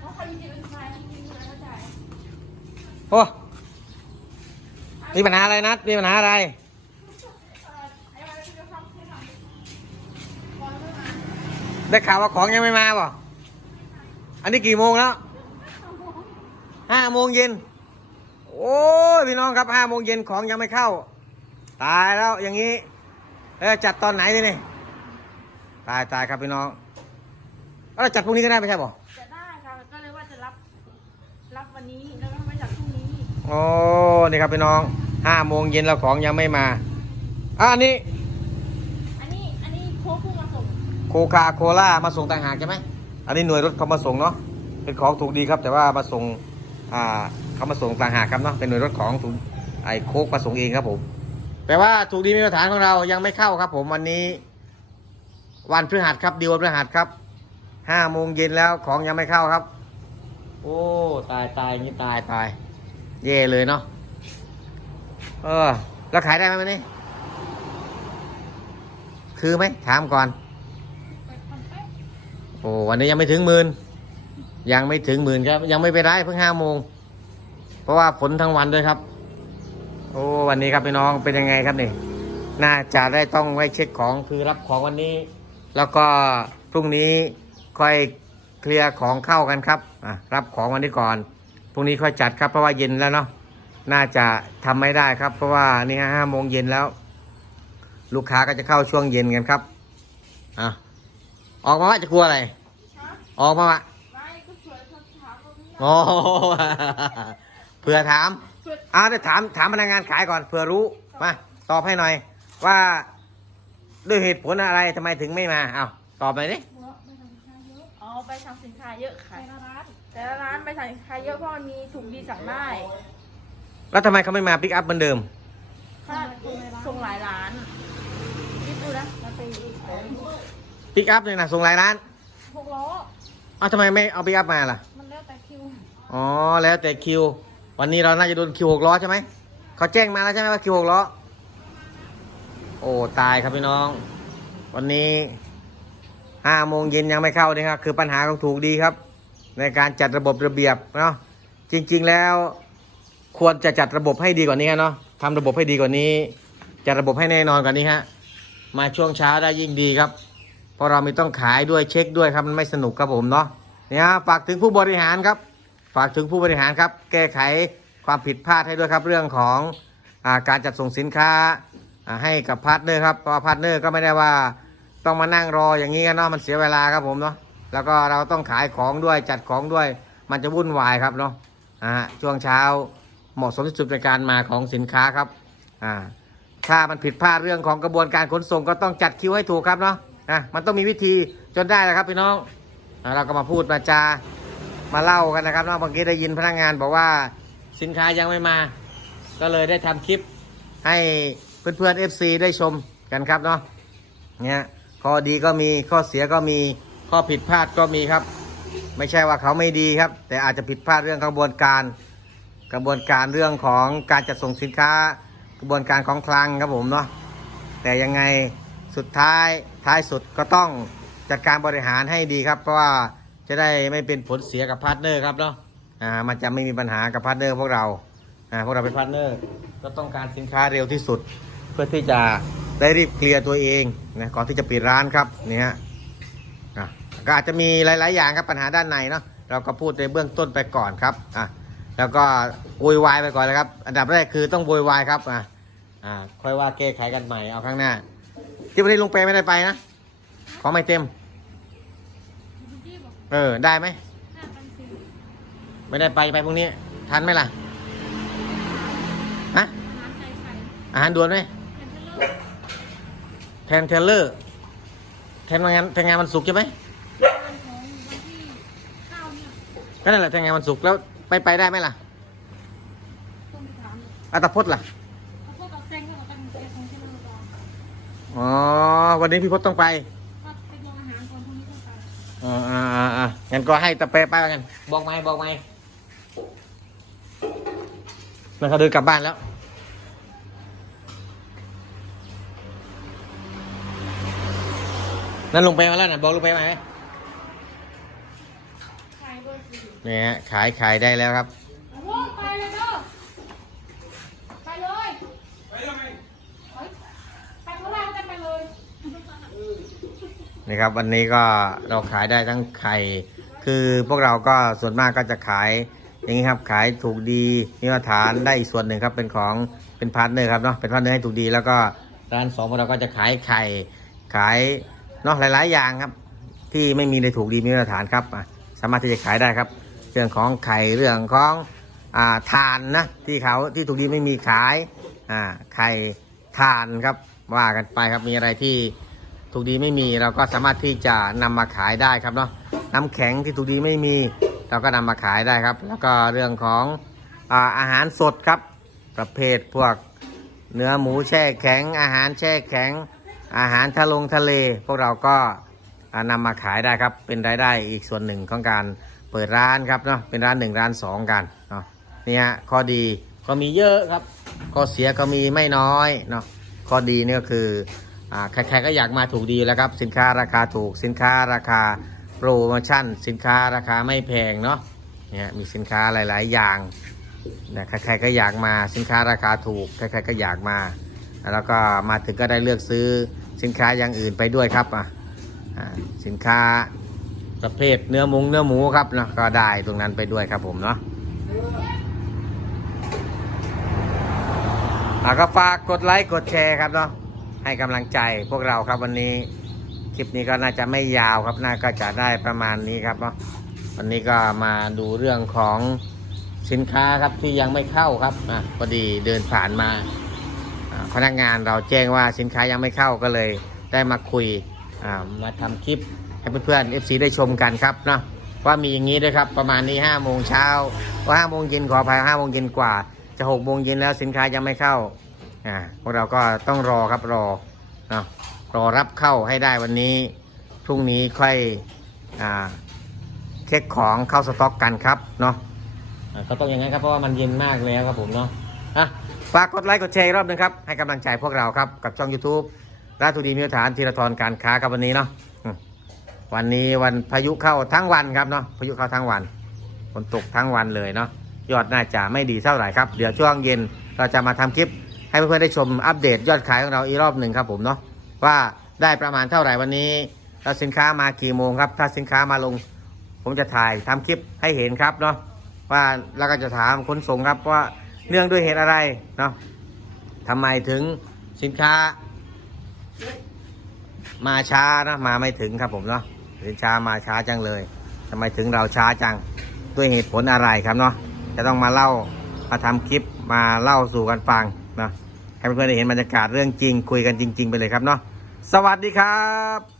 เพราะเขาจริงๆเป็นใครจริงๆเข้าใจโอ้มีปัญหาอะไรนัดมีปัญหาอะไร ได้ข่าวว่าของยังไม่มาบ่อันนี้กี่โมงแล้วห้าโมงเย็น โอ้ยพี่น้องครับห้าโมงเย็นของยังไม่เข้า ตายแล้วอย่างนี้เออจัดตอนไหนดินี่ตายตายครับพี่น้องเราจัดพรุ่งนี้ก็ได้ไม่ใช่บ่ จะได้ค่ะก็เลยว่าจะรับ รับวันนี้แล้วก็ไม่จากพรุ่งนี้โอ้นี่ครับพี่น้องห้าโมงเย็นแล้วของยังไม่มาอะอันนี้อันนี้อันนี้โค้กเพิ่งมาส่งโคคาโคล่ามาส่งต่างหากใช่ไหมอันนี้หน่วยรถเขามาส่งเนาะเป็นของถูกดีครับแต่ว่ามาส่งอ่าเขามาส่งต่างหากครับเนาะเป็นหน่วยรถของถูกไอ้โคกมาส่งเองครับผมแต่ว่าถูกดีมีมาตรฐานของเรายังไม่เข้าครับ ผมวันนี้ วันพฤหัสครับดีวันพฤหัสครับห้าโมงเย็นแล้วของยังไม่เข้าครับ โอ้ ตายตายงนี้ตายตาย เย่เลยเนาะ เออ แล้วขายได้ไหมวันนี้คือไหม ถามก่อน โอ้วันนี้ยังไม่ถึงหมื่น ยังไม่ถึงหมื่นครับ ยังไม่ไปได้เพิ่งห้าโมง เพราะว่าฝนทั้งวันด้วยครับ โอ้วันนี้ครับพี่น้องเป็นยังไงครับนี่ น่าจะได้ต้องไว้เช็คของคือรับของวันนี้ แล้วก็พรุ่งนี้ค่อยเคลียร์ของเข้ากันครับ อะรับของวันนี้ก่อนพรุ่งนี้ค่อยจัดครับเพราะว่าเย็นแล้วเนาะน่าจะทำไม่ได้ครับ เพราะว่านี่ห้าโมงเย็นแล้ว ลูกค้าก็จะเข้าช่วงเย็นกันครับอะออกมาว่าจะกลัวอะไรฮะออกมาว่าไม่ก็สวยเขาถามว่าไม่โอ้เผื่อถามสวยอ่าเดี๋ยวถามถามพนักงานขายก่อนเผื่อรู้มาตอบให้หน่อย ว่าด้วยเหตุผลอะไรทำไมถึงไม่มาเอาตอบหน่อยดิหัวไปทำสินค้าเยอะอ๋อไปทำสินค้าเยอะค่ะแต่ละร้าน แต่ละร้านไปทำสินค้าเยอะเพราะมันมีถุงดีสั่งได้แล้วทำไมเขาไม่มาปิกอัพเหมือนเดิม ถ้าส่งหลายร้านคิดดูนะแล้วไปปิกอัพเนี่ยนะส่งหลายร้านหกล้อเอ้าทำไมไม่เอาปิกอัพมาล่ะ มันแล้วแต่คิวอ๋อ แล้วแต่คิว วันนี้เราน่าจะโดนคิวหกล้อใช่ไหม เขาแจ้งมาแล้วใช่ไหมว่าคิวหกล้อ โอ้ ตายครับพี่น้อง วันนี้ห้าโมงเย็นยังไม่เข้านี่ครับ คือปัญหาของถูกดีครับ ในการจัดระบบระเบียบเนาะจริง ๆ แล้วควรจะจัดระบบให้ดีกว่านี้เนาะทำระบบให้ดีกว่านี้ จัดระบบให้แน่นอนกว่านี้ฮะมาช่วงเช้าได้ยิ่งดีครับเพราะเราไม่ต้องขายด้วยเช็คด้วยครับมันไม่สนุกครับผมเนาะเนี่ยฝากถึงผู้บริหารครับ ฝากถึงผู้บริหารครับ แก้ไขความผิดพลาดให้ด้วยครับเรื่องของอาการจัดส่งสินค้าให้กับพาร์ทเนอร์ครับเพราะพาร์ทเนอร์ก็ไม่ได้ว่าต้องมานั่งรออย่างนี้กันเนาะมันเสียเวลาครับผมเนาะ แล้วก็เราต้องขายของด้วยจัดของด้วย มันจะวุ่นวายครับเนาะอ่าช่วงเช้าเหมาะสมที่สุดในการมาของสินค้าครับอ่าถ้ามันผิดพลาดเรื่องของกระบวนการขนส่งก็ต้องจัดคิวให้ถูกครับเนาะอะมันต้องมีวิธีจนได้แหละครับพี่น้องอ่าเราก็มาพูดมาจามาเล่ากันนะครับว่าเมื่อกี้ได้ยินพนักงานบอกว่าสินค้ายังไม่มา ก็เลยได้ทำคลิปให้เพื่อนๆ FC ได้ชมกันครับเนาะเนี่ยข้อดีก็มีข้อเสียก็มี ข้อผิดพลาดก็มีครับ ไม่ใช่ว่าเขาไม่ดีครับ แต่อาจจะผิดพลาดเรื่องกระบวนการ กระบวนการเรื่องของการจัดส่งสินค้า กระบวนการของคลังครับผมเนาะแต่ยังไงสุดท้ายท้ายสุดก็ต้องจัดการบริหารให้ดีครับ เพราะว่าจะได้ไม่เป็นผลเสียกับพาร์ทเนอร์ครับเนาะอ่ามันจะไม่มีปัญหากับพาร์ทเนอร์พวกเราอ่าพวกเราเป็นพาร์ทเนอร์ก็ต้องการสินค้าเร็วที่สุด เพื่อที่จะได้รีบเคลียร์ตัวเองนะก่อนที่จะปิดร้านครับเนี่ย ก็อาจจะมีหลาย ๆ อย่างครับปัญหาด้านในเนาะเราก็พูดในเบื้องต้นไปก่อนครับอะแล้วก็โวยวายไปก่อนเลยครับ อันดับแรกคือต้องโวยวายครับอะอ่าค่อยว่าแก้ไขกันใหม่เอาข้างหน้า ที่วันนี้ลุงเปย์ไม่ได้ไปนะของไม่เต็มที่บอกเออได้ไหมห้าพันสี่ไม่ได้ไปไปพรุ่งนี้ทันไหมล่ะฮะร้านใจไข่อาหารด่วนไหมเป็นเทเลอร์แทนเทเลอร์แทนงานแทนงานวันศุกร์ใช่ไหม งานของวันที่เก้าเนี่ย ก็นั่นแหละแทนงานวันศุกร์แล้วไปไปได้ไหมล่ะต้องไปถามอัตพจน์ล่ะเขาพวกกับแซงก็กับกันเจของเทเลอร์ก่อนอ๋อวันนี้พี่พจน์ต้องไปก็ไปลงอาหารก่อนพรุ่งนี้ต้องไปอ่าอ่าอ่าอ่างั้นก็ให้ตะเปไปกันบอกไหมบอกไหมนั่นเขาเดินกลับบ้านแล้ว นั่นลงไปมาแล้วนะบอกลงไปไหม ไข่เบอร์สี่ เนี่ยฮะขายขายได้แล้วครับโอ้โหไปเลยเด้อไปเลยไปทำไมเฮ้ยไปของเรากันไปเลยนี่ครับวันนี้ก็เราขายได้ทั้งไข่ คือพวกเราก็ส่วนมากก็จะขายอย่างนี้ครับขายถูกดีมีมาตรฐานได้อีกส่วนหนึ่งครับเป็นของเป็นพาร์ทเนอร์ครับเนาะเป็นพาร์ทเนอร์ให้ถูกดี แล้วก็ร้านสองของเราก็จะขายไข่ขายเนาะหลาย ๆ อย่างครับ ที่ไม่มีในถูกดีมีมาตรฐานครับอะสามารถที่จะขายได้ครับ เรื่องของไข่เรื่องของอ่าทานนะที่เขาที่ถูกดีไม่มีขายอ่าไข่ทานครับว่ากันไปครับมีอะไรที่ถูกดีไม่มีเราก็สามารถที่จะนำมาขายได้ครับเนาะน้ำแข็งที่ถูกดีไม่มี เราก็นำมาขายได้ครับ แล้วก็เรื่องของอาอาหารสดครับ ประเภทพวกเนื้อหมูแช่แข็ง อาหารแช่แข็ง อาหารทะลงทะเล พวกเราก็อ่านำมาขายได้ครับเป็นรายได้อีกส่วนหนึ่งของการ เปิดร้านครับเนาะเป็นร้านหนึ่งร้านสองกันเนาะนี่ฮะข้อดีก็มีเยอะครับ ข้อเสียก็มีไม่น้อยเนาะข้อดีนี่ก็คืออ่าใครๆก็อยากมาถูกดีแล้วครับ สินค้าราคาถูกสินค้าราคาโปรโมชั่น สินค้าราคาไม่แพงเนาะเนี่ยมีสินค้าหลาย ๆ อย่างนะใครๆก็อยากมาสินค้าราคาถูกใครๆก็อยากมา แล้วก็มาถึงก็ได้เลือกซื้อสินค้าอย่างอื่นไปด้วยครับอะอ่าสินค้า ประเภทเนื้อมุงเนื้อหมูครับเนาะก็ได้ตรงนั้นไปด้วยครับผมเนาะอะก็ฝากกดไลค์กดแชร์ครับเนาะให้กำลังใจพวกเราครับวันนี้คลิปนี้ก็น่าจะไม่ยาวครับน่าก็จะได้ประมาณนี้ครับเนาะวันนี้ก็มาดูเรื่องของสินค้าครับที่ยังไม่เข้าครับอะพอดีเดินผ่านมาอ่าพนักงานเราแจ้งว่าสินค้ายังไม่เข้าก็เลยได้มาคุยอ่ามาทำคลิป ให้เพื่อนๆ FC ได้ชมกันครับเนาะว่ามีอย่างนี้ด้วยครับ ประมาณนี้5้าโมงเช้าว่าห้าโมงเย็นขออภัยห้าโมงเย็นกว่า จะ6กโมงเย็นแล้วสินค้ายังไม่เข้าอ่าพวกเราก็ต้องรอครับรอเนาะรอรับเข้าให้ได้วันนี้ พรุ่งนี้ค่อยอ่าเช็คของเข้าสต็อกกันครับเนาะก็ต้องอย่างนั้นครับเพราะว่ามันเย็นมากแล้วครับผมเนาะอะฝากกดไลค์กดแชร์รอบนึงครับ ให้กำลังใจพวกเราครับ กับช่อง YouTube ราชทุดีมิตรฐานธีรทรการค้าครับวันนี้เนาะ วันนี้วันพายุเข้าทั้งวันครับเนาะพายุเข้าทั้งวันฝนตกทั้งวันเลยเนาะยอดน่าจะไม่ดีเท่าไหร่ครับ เดี๋ยวช่วงเย็นเราจะมาทำคลิป ให้เพื่อนๆได้ชมอัปเดตยอดขายของเราอีกรอบหนึ่งครับผมเนาะว่าได้ประมาณเท่าไหร่วันนี้แล้วสินค้ามากี่โมงครับ ถ้าสินค้ามาลง ผมจะถ่ายทำคลิปให้เห็นครับเนาะว่าแล้วก็จะถามขนส่งครับว่าเนื่องด้วยเหตุอะไรเนาะทำไมถึงสินค้า มาช้านะมาไม่ถึงครับผมเนาะ สินช้ามาช้าจังเลยทำไมถึงเราช้าจังด้วยเหตุผลอะไรครับเนาะจะต้องมาเล่ามาทำคลิปมาเล่าสู่กันฟังนะให้เพื่อนๆได้เห็นบรรยากาศเรื่องจริงคุยกันจริง ๆ ไปเลยครับเนาะสวัสดีครับ